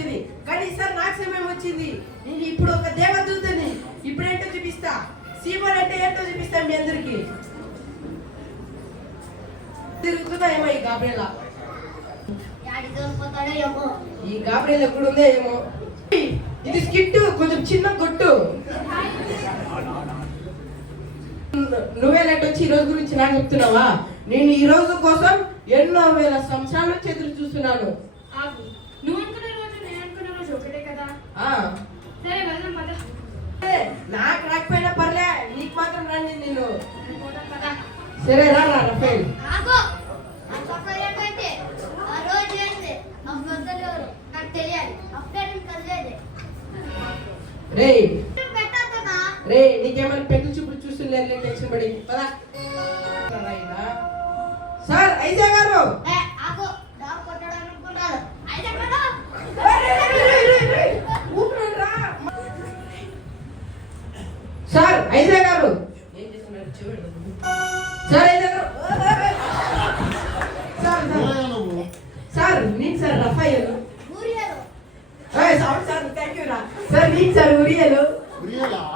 వచ్చేది. కానీ సార్ నాకు సమయం వచ్చింది. నేను ఇప్పుడు ఒక దేవదూతని. ఇప్పుడేంటో చూపిస్తా. సీమోన్ అంటే ఏంటో చూపిస్తా మీ అందరికి. తిరుగుతుందా ఏమో ఈ గాబ్రియలా. ఈ గాబ్రియల్ ఎక్కడుందో ఏమో. ఇది స్కిట్, కొంచెం చిన్న కొట్టు. నువ్వే లేట్ వచ్చి ఈ రోజు గురించి నాకు చెప్తున్నావా? నేను ఈ రోజు కోసం ఎన్నో వేల సంవత్సరాల నుంచి ఎదురు చూస్తున్నాను. నువ్వు అనుకున్న రోజు నేను అనుకున్న రోజు ఒకటే కదా. సరే వెళ్దాం పద. నాకు రాకపోయినా పర్లే, నీకు మాత్రం రండి. నేను సరే రా రఫేల్. రే నీకేమైనా పెళ్లి చూపులు చూస్తున్నారు టెన్షన్ పడి పదా. సార్ ఐజా గారు, సార్ ఐజా గారు ఏం చేస్తున్నారు చూడండి. సార్ ఐజా గారు, సార్ నేను sir Raphael. Sir thank you రా సార్. నేను సార్ ఉరియలు.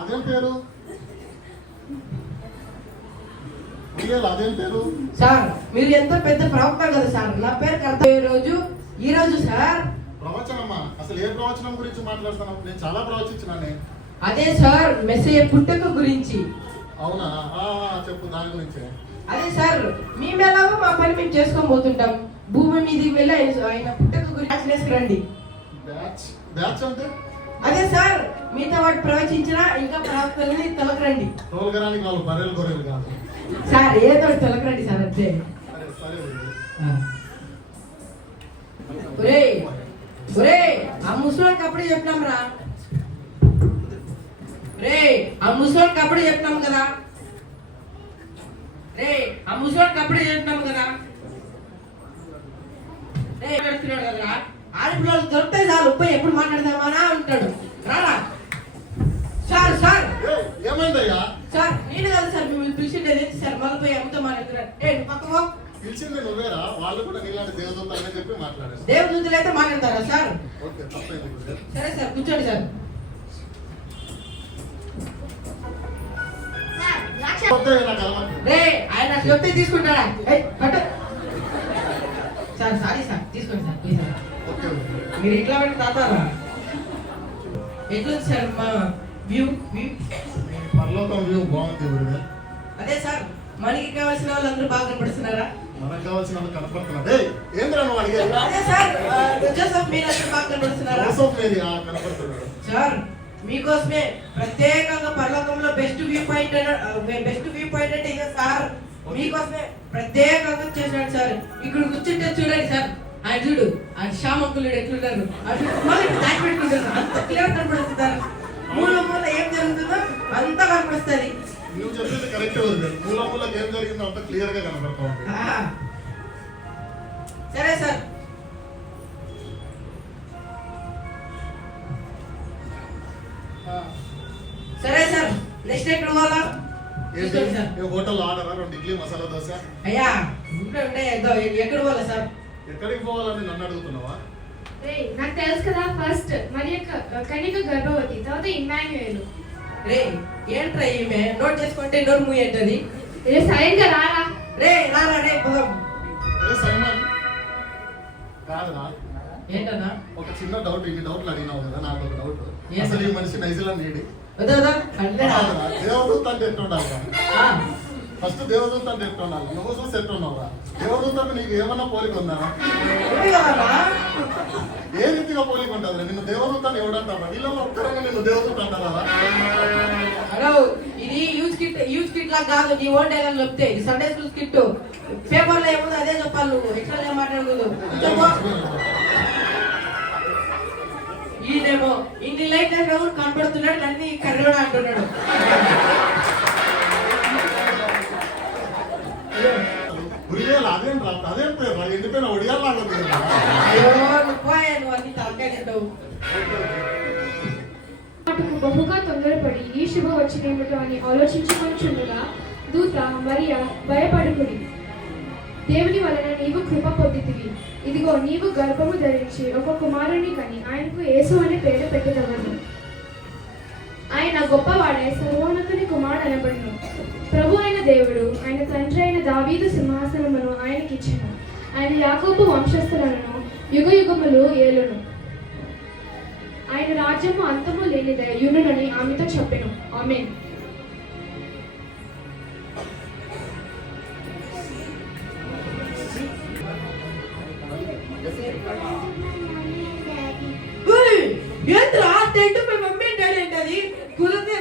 అదేం పేరు? అదేం పేరు సార్? మీరు ఎంతో పెద్ద ప్రవక్త కదా సార్. నా పేరు కర్త. ఈ రోజు సార్ ప్రవచనమ్మా. అసలు ఏ ప్రవచనం గురించి మాట్లాడుతున్నావు? నేను చాలా ప్రవచించినానే. అదే సార్ మెస్సయ్య పుట్టుక గురించి. అవునా? చెప్పు దాని గురించి. అదే సార్ మేము ఎలాగో మా పని మేము చేసుకొని పోతుంటాం. భూమి మీదకి వెళ్ళి ఆయన పుట్టుక గురించి రండి. బ్యాచ్ అంటే అదే సార్ మీతో వాడు ప్రవచించిన ఇంకా ప్రవక్తలని తొలకరండి. తోలకరానికి వాళ్ళు బర్రెలు గొర్రెలు కాదు సార్. ఏదో తొలకరండి సార్. అంతే. ఒరే ఒరే ఆ ముసలోడికి అప్పుడే చెప్పినాం రా. రే ఆ ముసలోడికి అప్పుడే చెప్పినాం కదా. రే ఆ ముసలోడికి అప్పుడే చెప్పినాం కదా. రే పెడుతున్నాడు కదా. ఆడపిల్లలు దొరికితే చాలు పోయి ఎప్పుడు మాట్లాడదామా అంటాడు. రారా సార్. సార్ ఏమైందయ్యా? సార్ నేను కాదు సార్ మిమ్మల్ని పిలిచిండేది సార్. మళ్ళీ పోయి అమ్మతో మాట్లాడుతున్నాడు. పక్కకో. పిలిచింది నువ్వేరా? వాళ్ళు కూడా నీలాంటి దేవదూతలు అని చెప్పి మాట్లాడారు. దేవదూతలు అయితే మాట్లాడతారా సార్? సరే సార్ కూర్చోండి సార్. రే ఆయన చెప్తే తీసుకుంటాడా? సార్ సారీ సార్ తీసుకోండి సార్ ప్లీజ్ సార్. మీరు ఇట్లా పెట్టి తాతారా? ఎట్లుంది సార్ మా వ్యూ? పర్లోకం వ్యూ బాగుంది. అదే సార్ మనకి కావాల్సిన వాళ్ళందరూ బాగా కనపడుతున్నారా? మనకు కావాల్సిన వాళ్ళు కనపడుతున్నారు. ఏంద్రా నువ్వు అడిగేది? అదే సార్ జోసెఫ్ మీరందరూ బాగా కనపడుతున్నారా? కనపడుతున్నాడు సార్. మీకోసమే ప్రత్యేకంగా పరలోకంలో బెస్ట్ వ్యూ పాయింట్ అంటే ఇదే సార్. మీకోసమే ప్రత్యేకంగా చేశాడు సార్. ఇక్కడ కూర్చుంటే చూడండి సార్. ఆయన చూడు ఆయన శ్యామంకులు ఎట్లున్నారు. దాచి పెట్టుకుంటారు. అంత క్లియర్ కనపడుతుంది. మూల ఏం జరుగుతుందో అంతా కనపడుతుంది. నువ్వు చెప్పేది కరెక్ట్ ఉంది. మూలకి ఏం జరిగిందో అంత క్లియర్ గా కనపడతా ఉంది. సరే సార్. సరే సార్ నెక్స్ట్ ఎక్కడ పోవాలా? Hotel order 2 idli masala dosa. అయ్యా ఎక్కడ పోవాలా సార్? ఎక్కడికి పోవాలని నన్ను అడుగుతున్నావా? నాకు తెలుసు కదా. ఫస్ట్ మరియ కన్యక గర్భవతి, తర్వాత ఇమ్మాన్యుయేల్. రే ఏంట్రా ఈమె నోట్ చేసుకుంటే నోరు మూయంటది. రే సైలెంట్గా రారా. రే రారా రే పోదాం. సల్మాన్ కాదురా. ఏంటన్నా? ఒక చిన్న డౌట్. ఇన్ని డౌట్లు అడిగినావు కదా, నాకు ఒక డౌట్. అసలు ఈ మనిషి నైజీలాండ్ నేడి దేవదూత అంటే ఎట్టుండాలి? ఫస్ట్ దేవదూత అంటే ఎట్టుండాలి? నువ్వు చూసి ఎట్టున్నావురా? దేవదూతకు నీకు ఏమన్నా పోలిక ఉందా? ఏ రీతిగా పోలిక ఉంటుంది? నిన్ను దేవదూతని ఎవడంటారా? వీళ్ళలో ఒక్కరంగా నిన్ను దేవదూత అంటారా? హలో ఇది యూజ్ కిట్ లా కాదు. నీ ఓన్ డైలాగ్ చెప్తే ఇది సండే స్కూల్ కిట్. పేపర్ లో ఏముందో అదే చెప్పాలి. నువ్వు ఎట్లా మాట్లాడకూడదు. ఈయనేమో ఇన్ని లైట్ కనపడుతున్నాడు, అన్ని కర్రోడు అంటున్నాడు. అదేం పేరు? ఎండిపోయిన ఒడియాలు నువ్వు అన్ని తలకాయ తింటావు. బహుగా తొందరపడి ఈ శుభ వచ్చినేమిటో అని ఆలోచించుకొనిచుండగా దూత మరియా భయపడుకుడి, దేవుని వలన నీవు కృప పొందితివి. ఇదిగో నీవు గర్భము ధరించి ఒక కుమారుని కని ఆయనకు యేసు అనే పేరు పెట్టెదవను. ఆయన గొప్పవాడై సర్వోన్నతుని కుమారుడు అనబడును. ప్రభు అయిన దేవుడు ఆయన తండ్రి అయిన దావీదు సింహాసనమును ఆయనకిచ్చెను. ఆయన యాకోబు వంశస్థులను యుగ యుగములు ఏలును. ఆయన రాజ్యము అంతము లేనిదే యునునని ఆమెతో చెప్పెను. ఆమేన్. ఏంద్రా టెంట్ మీ మమ్మీ డాడీ ఏంటది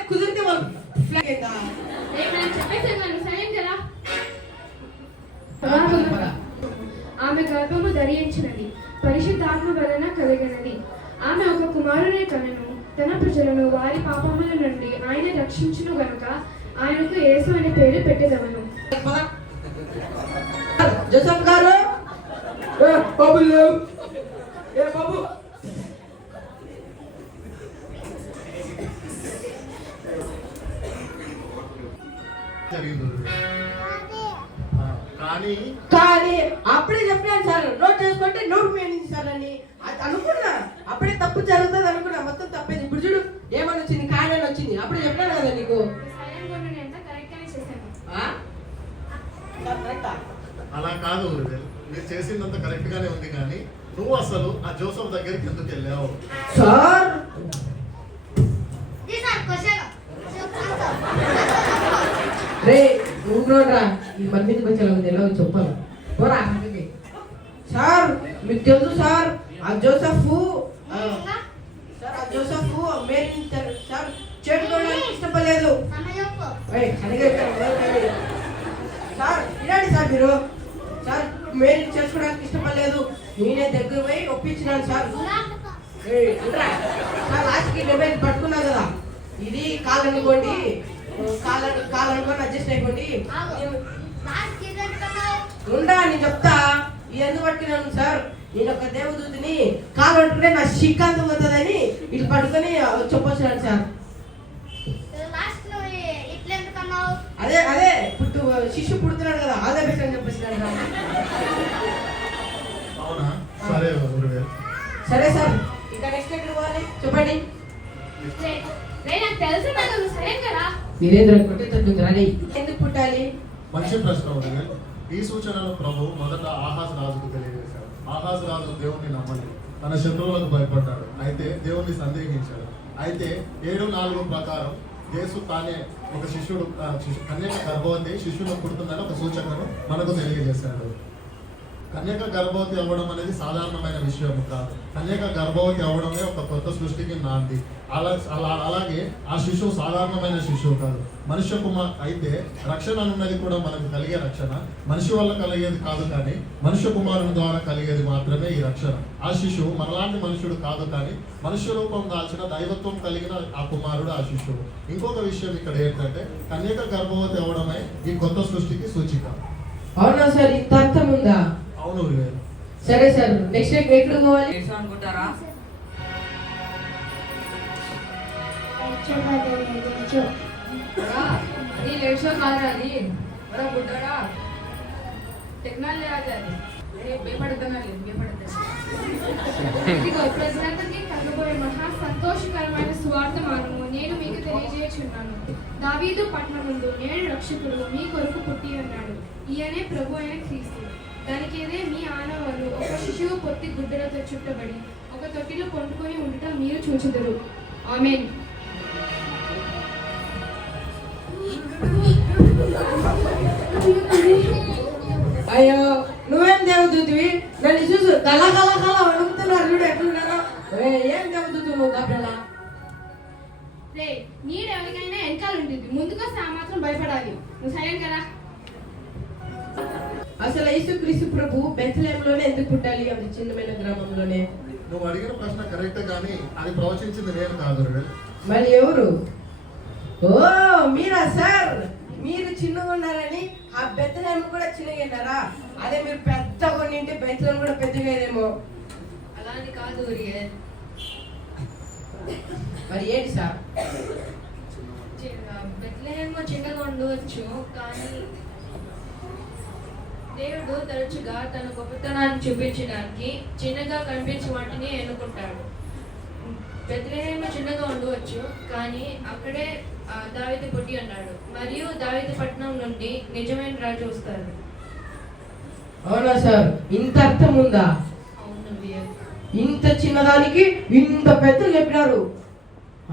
కుదిరితే వాళ్ళు ఫ్లాగ్ ఏందా ఆమె గర్భము ధరించినది, పరిశుద్ధాత్మ వలన కలిగినది. ఆమె ఒక కుమారునే కనెను. తన ప్రజలను వారి పాపముల నుండి ఆయన రక్షించును గనుక ఆయనకు యేసు అనే పేరు పెట్టెదవను. జోసఫ్ గారు బాబు లేవు ఏ బాబు జరిగింది. కానీ కానీ అప్పుడే చెప్పాను సార్, నోట్ చేసుకుంటే నోట్ మీనింగ్ సార్ అని అది అనుకున్నా. అప్పుడే తప్పు జరుగుతుంది అనుకున్నా, మొత్తం తప్పేది. ఇప్పుడు చూడు ఏమని వచ్చింది, కానీ వచ్చింది. అప్పుడే చెప్పాను కదా నీకు. అలా కాదు గురువేల్, మీరు చేసిందంత కరెక్ట్ గానే ఉంది. కానీ నువ్వు అసలు ఆ జోసఫ్ దగ్గరికి ఎందుకు వెళ్ళావు? సార్ రే ఊరురా, ఈ మన మీదకి వచ్చేలా ఉంది, ఎలా చెప్పాలి పోరా. సార్ మీకు తెలుసు సార్, ఆ జోసఫ్ సార్, ఆ జోసఫ్ మేరీ సార్ చేడుకోవడానికి ఇష్టపడలేదు. సార్ ఇలాంటి సార్ మీరు సార్ మేరీ చేసుకోవడానికి ఇష్టపడలేదు. నేనే దగ్గర పోయి ఒప్పించినాను సార్. సార్ లాస్ట్కి డెబ్బై పట్టుకున్నా కదా, ఇది కాలనుకోండి, కాలనుకోండి అడ్జస్ట్ అయిపోండి. ఉండా నేను చెప్తా, ఎందుకు పట్టుకున్నాను సార్, నేను ఒక దేవదూతిని కాలు పట్టుకుంటే నా శ్రీకాంతం అవుతుందని ఇటు పట్టుకొని చెప్పొచ్చాను సార్. అదే అదే శిష్యు పుడుతున్నాడు కదా, అదే బెస్ట్ అని చెప్పేసినాడు సార్. అవునా? సరే గురువేల్. సరే సార్, ఇంకా నెక్స్ట్ ఎక్కడ పోవాలి చెప్పండి. వీరేంద్ర ఎందుకు పుట్టాలి? మంచి ప్రశ్న గురువేల్. ఈ సూచనలు ప్రభు మొదట ఆహాజ్ రాజుకు తెలియజేశాడు. ఆహాజ్ రాజు దేవుణ్ణి నమ్మలేదు, తన శత్రువులకు భయపడ్డాడు, అయితే దేవుణ్ణి సందేహించాడు. అయితే 7:4 ప్రకారం యేసు తానే ఒక శిష్యుడు కన్యక గర్భవతి శిష్యుడు పుడుతుందని ఒక సూచనను మనకు తెలియజేశాడు. కన్యక గర్భవతి అవ్వడం అనేది సాధారణమైన విషయం కాదు. కన్యక గర్భవతి అవ్వడమే ఒక కొత్త సృష్టికి నాంది. అలాగే ఆ శిశువు సాధారణమైన శిశువు కాదు, మనుష్య కుమార్. అయితే రక్షణ అన్నది కూడా మనకు కలిగే రక్షణ మనిషి వల్ల కలిగేది కాదు, కానీ మనుష్య కుమారుని ద్వారా కలిగేది మాత్రమే ఈ రక్షణ. ఆ శిశువు మనలాంటి మనుషుడు కాదు, కానీ మనుష్య రూపం దాల్చిన దైవత్వం కలిగిన ఆ కుమారుడు ఆ శిశువు. ఇంకొక విషయం ఇక్కడ ఏంటంటే కన్యక గర్భవతి అవ్వడమే ఈ కొత్త సృష్టికి సూచిక. అవునా సార్, ఇంత అర్థం ఉందా? అవును గురువేల్. సరే సార్, నెక్స్ట్ ఎక్కడ పోవాలి అనుకుంటారా? అది లేట్ షో కాదు, అది బड़ा బుడ్డడా టెక్నాలజీ అది ఇదిగో ప్రజలందరికీ కలగబోయే మహా సంతోషకరమైన సువార్తమానము నేను మీకు తెలియజేయుచున్నాను. దావీదు పట్టణమందు నేడు రక్షకుడు మీ కొరకు పుట్టి ఉన్నాడు. ఈయనే ప్రభు అయిన క్రీస్తు. దానికేదే మీ ఆనవాళ్ళు ఒక శిశువు పొత్తి గుడ్డలతో చుట్టబడి ఒక తొట్టిలో పండుకొని ఉండటం మీరు చూచుదురు. ఆమేన్. అయ్యో నువ్వేం దేవదూతివి, నన్ను చూసు కళ అడుగుతున్నారు చూడు ఎట్లున్నారో. ఏం దేవదూతు నువ్వు కాబట్టి రే నీడు ఎవరికైనా వెనకాల ఉంటుంది, ముందుకొస్తే ఆ మాత్రం భయపడాలి. నువ్వు సైలెంట్ కదా. అసలు యేసుక్రీస్తు ప్రభు బెత్లెహేంలోనే ఎందుకు పుట్టాలి, అంత చిన్నమైన గ్రామంలోనే? నువ్వు అడిగిన ప్రశ్న కరెక్ట్, కానీ అది ప్రవచించింది నేను కాదు గురువేల్. మరి ఎవరు? ఓ మీరా సార్, మీరు చిన్నగా ఉన్నారని ఆ బెత్లెహేం కూడా చిన్నగా ఉన్నారా? అదే మీరు పెద్దగా ఉండింటే బెత్లెహేం కూడా పెద్దగా అయ్యేదేమో. అలాని కాదు. మరి ఏంటి సార్? బెత్లెహేమ్ చిన్నగా ఉండవచ్చు, కానీ దేవుడు తరచుగా తన గొప్పతనాన్ని చూపించడానికి చిన్నగా కనిపించే వాటిని ఎన్నుకుంటాడు. బెత్లెహేము చిన్నగా ఉండవచ్చు, కానీ అక్కడే దావీదు పుట్టి అన్నాడు. మరియు దావీదు పట్టణం నుండి నిజమైన రాజు వస్తాడు. అవునా సార్, ఇంత అర్థం ఉందా? అవును వియర్. ఇంత చిన్నదానికి ఇంత పెద్ద చెప్పినారు.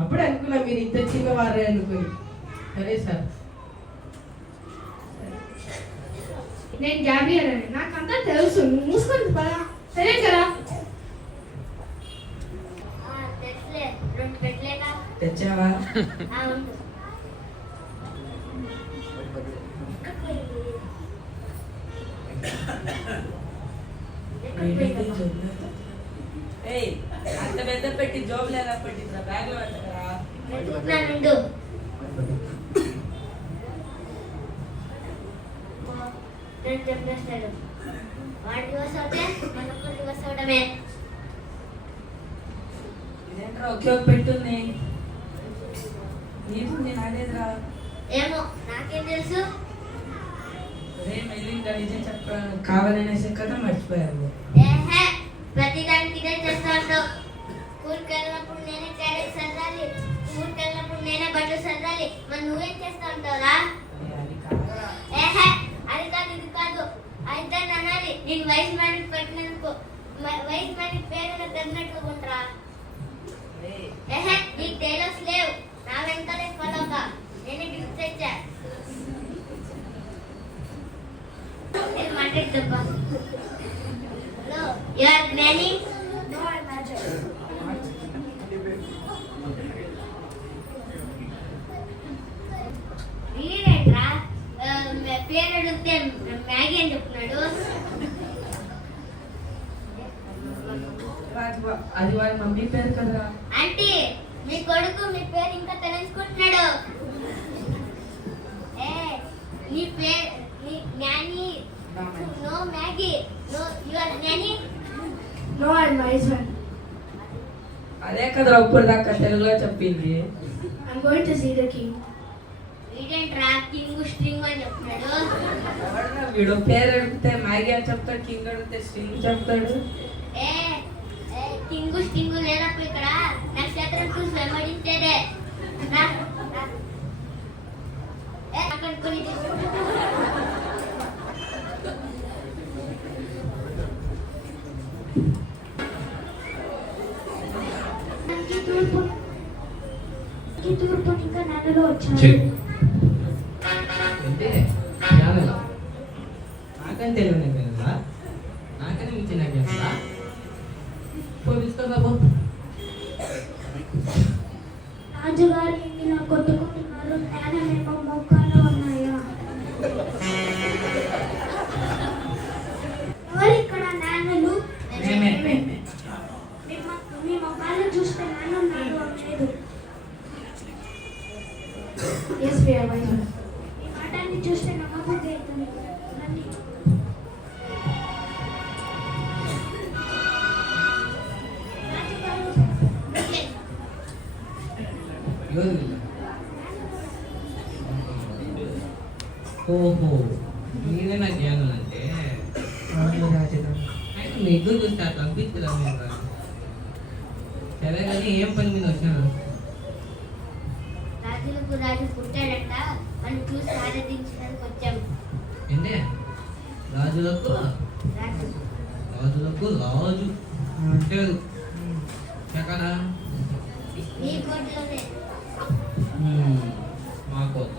అప్పుడే అనుకున్నా మీరు ఇంత చిన్నవారే అనుకుని. సరే సార్. నేను గ్యాబ్రియల్ అని నాకంతా తెలుసు. నువ్వు మూసుకొని పదా. సరే కదా. తెచ్చావా? అంత పెద్ద పెట్టి జోబులు ఎలా పెట్టిందా? బ్యాగ్ లో పెట్టరా? చెప్పేస్తాడు. వాడు రివర్స్ అవుతే మనకు రివర్స్ అవడమే. ఇదేంట్రా ఒకే ఒక పెట్టుంది? నీకుంది నాదేదిరా? ఏమో నాకేం తెలుసు. అదే మళ్ళీ ఇంకా నిజం చెప్పడం కావాలనేసి కదా మర్చిపోయావు. ఏహే, ప్రతిదానికి ఇదే చేస్తా ఉంటావు. స్కూల్కి వెళ్ళినప్పుడు నేనే క్యారెట్ సర్దాలి, స్కూల్కి వెళ్ళినప్పుడు నేనే బట్టలు సర్దాలి. మరి నువ్వేం చేస్తా ఉంటావురా? అది కాదురా. ఏహే, అది కాదు ఇది కాదు. అయితే అనాలి, నేను వైస్ మ్యాన్కి పెట్టినందుకు వైస్ మ్యాన్కి పేరు తగినట్లు ఉంటారా? ఏహే, నీకు డైలాగ్స్ లేవు. నా వెనకాలే ఫాలో కా. నేనే గిఫ్ట్ తెచ్చా. నేను మాట్లాడుతా. Hello, you are planning? No, I'm magic. వీడేంట్రా పేరు అడిగితే మ్యాగీ అని చెప్తున్నాడు. అది వాడి మమ్మీ పేరు కదా. ఆంటీ, మీ కొడుకు మీ పేరు ఇంకా తెలుసుకుంటున్నాడు. ఏ నీ పేరు నీ Gnani. No Maggi. No you are Gnani. No, I'm Maizwan. అదే కదరా ఇప్పుడు దాకా తెలుగులో చెప్పింది. I'm going to see the king. వీడేంట్రా కింగ్ స్ట్రింగ్ అని చెప్తున్నాడు. ఎవడరా వీడు? పేరు అడిగితే మ్యాగీ అని చెప్తాడు, కింగ్ అడిగితే స్ట్రింగ్ చెప్తాడు. ఏ కింగ్ స్ట్రింగ్ లేనప్పుడు ఇక్కడ నక్షత్రం చూసి వెంబడించేదే. రా, రా. అక్కడ కొన్ని తూర్పు ఇంకా నెలలో వచ్చాను. అంటే జ్ఞానంగా నాకని తెలియని కదా, నాకని మించిన జ్ఞానంగా పోలీసుకో బాబు. రాజుగారు ఇంటిలో కొట్టుకుంటున్నారు. నేనేమో మొక్కల్లో ఉన్నాయా? ఎవరు ఇక్కడ నాన్నలు? మీ మొక్కలు చూస్తే నాన్న ఉన్నారు అనలేదు. Yes we are Vizag. ఈ మాటని చూస్తే నమ్మబుద్ధి అవుతుంది. రండి. ఓహో, మీరే నా జ్ఞానం అంటే. మీకు చూస్తే అట్లా అనిపిస్తుందా మీరు? సరే కానీ ఏం పని మీద వచ్చినారు? రాజులకు రాజు పుట్టాడంట, మనం చూసి ఆరాధించడానికి వచ్చాము. ఏంటే రాజులకు రాజు రాజులకు రాజు అంటారు ఎక్కడ? మీ కోటలోనే. మా కోత.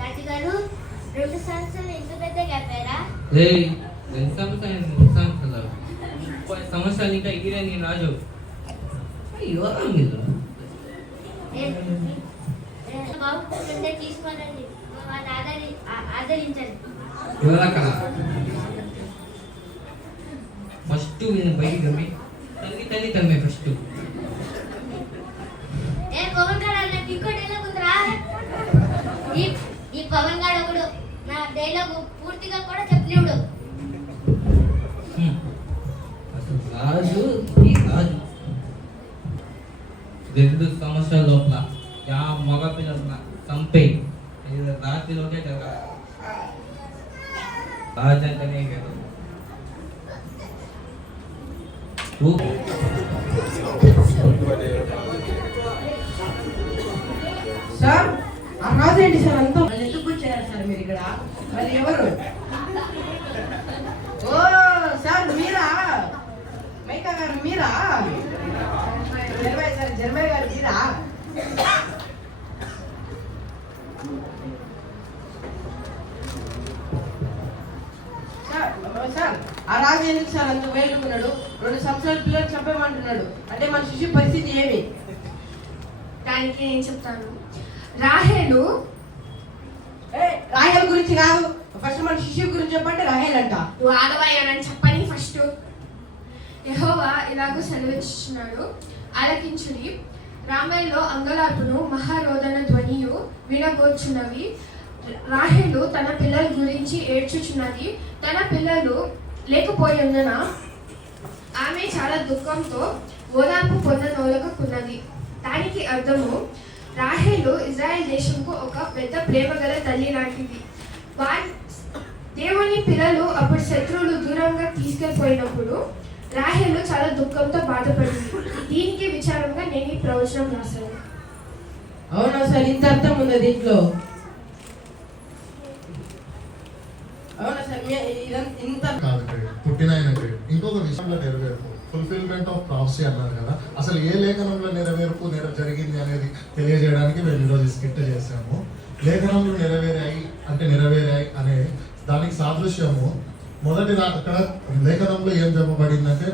రాజుగారు 2 సంవత్సరాలు ఇంత పెద్దగా చెప్పారా? 2 సంవత్సరాలు 3 సంవత్సరాలు 30 సంవత్సరాలు ఇంకా ఈరే నీ రాజు. ఎవరా మీరు? బాబు తీసుకోవాలండి, వాళ్ళు ఆదరించండి. ఎవరక్కడ? ఫస్ట్ నేను బయటికి తమ్మి తల్లి తమ్మే ఫస్ట్. ఏ పవన్ గారు అన్న ఇంకోటి ఎలా ఉందిరా? ఈ పవన్ గారు ఒకడు నా డైలాగ్ పూర్తిగా కూడా చెప్పలేడు. అసలు రాజు ఈ రాజు 2 సంవత్సరాల లోపల మగ పిల్లల చంపే రాత్రిలోకే కదా రాజు అంటేనే కదా. సార్ ఆ రాజు ఏంటి సార్ అంతా మళ్ళీ ఎందుకు కూర్చోయారు సార్ మీరు ఇక్కడ మరి ఎవరు ఓ సార్ మీరా మైకా గారు మీరా జర్మయ్య సార్ జర్మయ్య గారు మీరా సార్ ఆ రాజు ఎందుకు సార్ అంత వేలుకున్నాడు 2 సంవత్సరాల పిల్లలు చంపేమంటున్నాడు అంటే మన శిశు పరిస్థితి ఏమి దానికి నేను చెప్తాను. రాహేలు రాహేల్ గురించి కాదు ఫస్ట్ మన శిశువు గురించి చెప్పండి రాహేల్ అంట నువ్వు ఆడవాయనని చెప్పని ఫస్ట్. యెహోవా ఇలాగూ సెలవిస్తున్నాడు, ఆలకించుడి, రామేలో అంగలార్పును మహారోదన ధ్వనియు వినగోచున్నవి. రాహేలు తన పిల్లల గురించి ఏడ్చుచున్నది, తన పిల్లలు లేకపోయినందున ఆమె చాలా దుఃఖంతో ఓదార్పు పొందనోలకున్నది. దానికి అర్థము, రాహేలు ఇజ్రాయెల్ దేశంకు ఒక పెద్ద ప్రేమ గల తల్లి లాంటిది. దేవుని పిల్లలు అప్పుడు శత్రువులు దూరంగా తీసుకెళ్ళిపోయినప్పుడు రాహేలు చాలా దుఃఖంతో బాధపడింది. దీనికి విచారంగా నేను ఈ ప్రవచనం రాశాను. అవునా సార్ ఇంత అర్థం ఉంది దీంట్లో అవునా సార్ ఇంత కాదు క్రెడిట్, పుట్టిన ఆయన క్రెడిట్. ఇంకొక విషయంలో నెరవేర్పు, ఫుల్ఫిల్మెంట్ ఆఫ్ ప్రాఫెసీ అన్నారు కదా, అసలు ఏ లేఖనంలో నెరవేర్పు జరిగింది అనేది తెలియజేయడానికి మేము ఈరోజు స్కిట్ చేసాము. లేఖనంలో నెరవేరాయి అనే దానికి సాదృశ్యము అక్కడ లేఖనంలో ఏం చెప్పబడిందంటే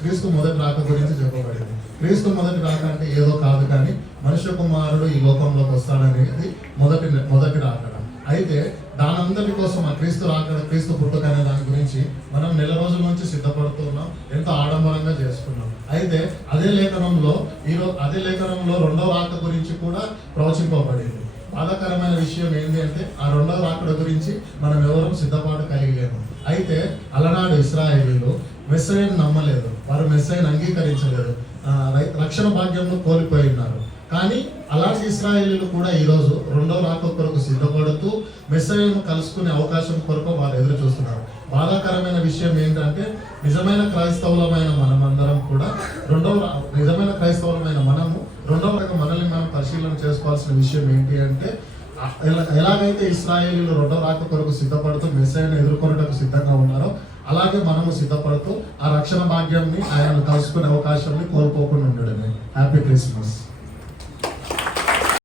క్రీస్తు మొదటి రాక గురించి చెప్పబడింది. క్రీస్తు మొదటి రాక అంటే ఏదో కాదు కానీ మనుష్య కుమారుడు ఈ లోకంలోకి వస్తాడనేది మొదటి రాకడ. అయితే దానందరి కోసం ఆ క్రీస్తు పుట్టుక అనే దాని గురించి మనం నెల రోజుల నుంచి సిద్ధపడుతున్నాం, ఎంతో ఆడంబరంగా చేసుకున్నాం. అయితే అదే లేఖనంలో రెండవ రాక గురించి కూడా ప్రవచింపబడింది. బాధాకరమైన విషయం ఏంటి అంటే ఆ రెండవ రాకడ గురించి మనం ఎవరూ సిద్ధపాటు కలిగలేము. అయితే అలనాడు ఇశ్రాయేలీలు మెస్సయ్యను నమ్మలేదు, వారు మెస్సయ్యను అంగీకరించలేదు, రక్షణ భాగ్యంను కోల్పోయి ఉన్నారు. కానీ అలాంటి ఇశ్రాయేలీలు కూడా ఈరోజు రెండవ రాక కొరకు సిద్ధపడుతూ మెస్సయ్యను కలుసుకునే అవకాశం కొరకు వారు ఎదురు చూస్తున్నారు. బాధాకరమైన విషయం ఏంటంటే నిజమైన క్రైస్తవులమైన మనమందరం కూడా రెండవ రకం మనల్ని మనం పరిశీలన చేసుకోవాల్సిన విషయం ఏంటి అంటే ఎలాగైతే ఇశ్రాయేలీలు రెండవ రాక కొరకు సిద్ధపడుతూ మెస్సయ్యను ఎదుర్కొనడానికి సిద్ధంగా ఉన్నారో అలాగే మనము సిద్ధపడుతూ ఆ రక్షణ భాగ్యాన్ని ఆయనను కలుసుకునే అవకాశాన్ని కోల్పోకుండా ఉండడమే. Happy Christmas.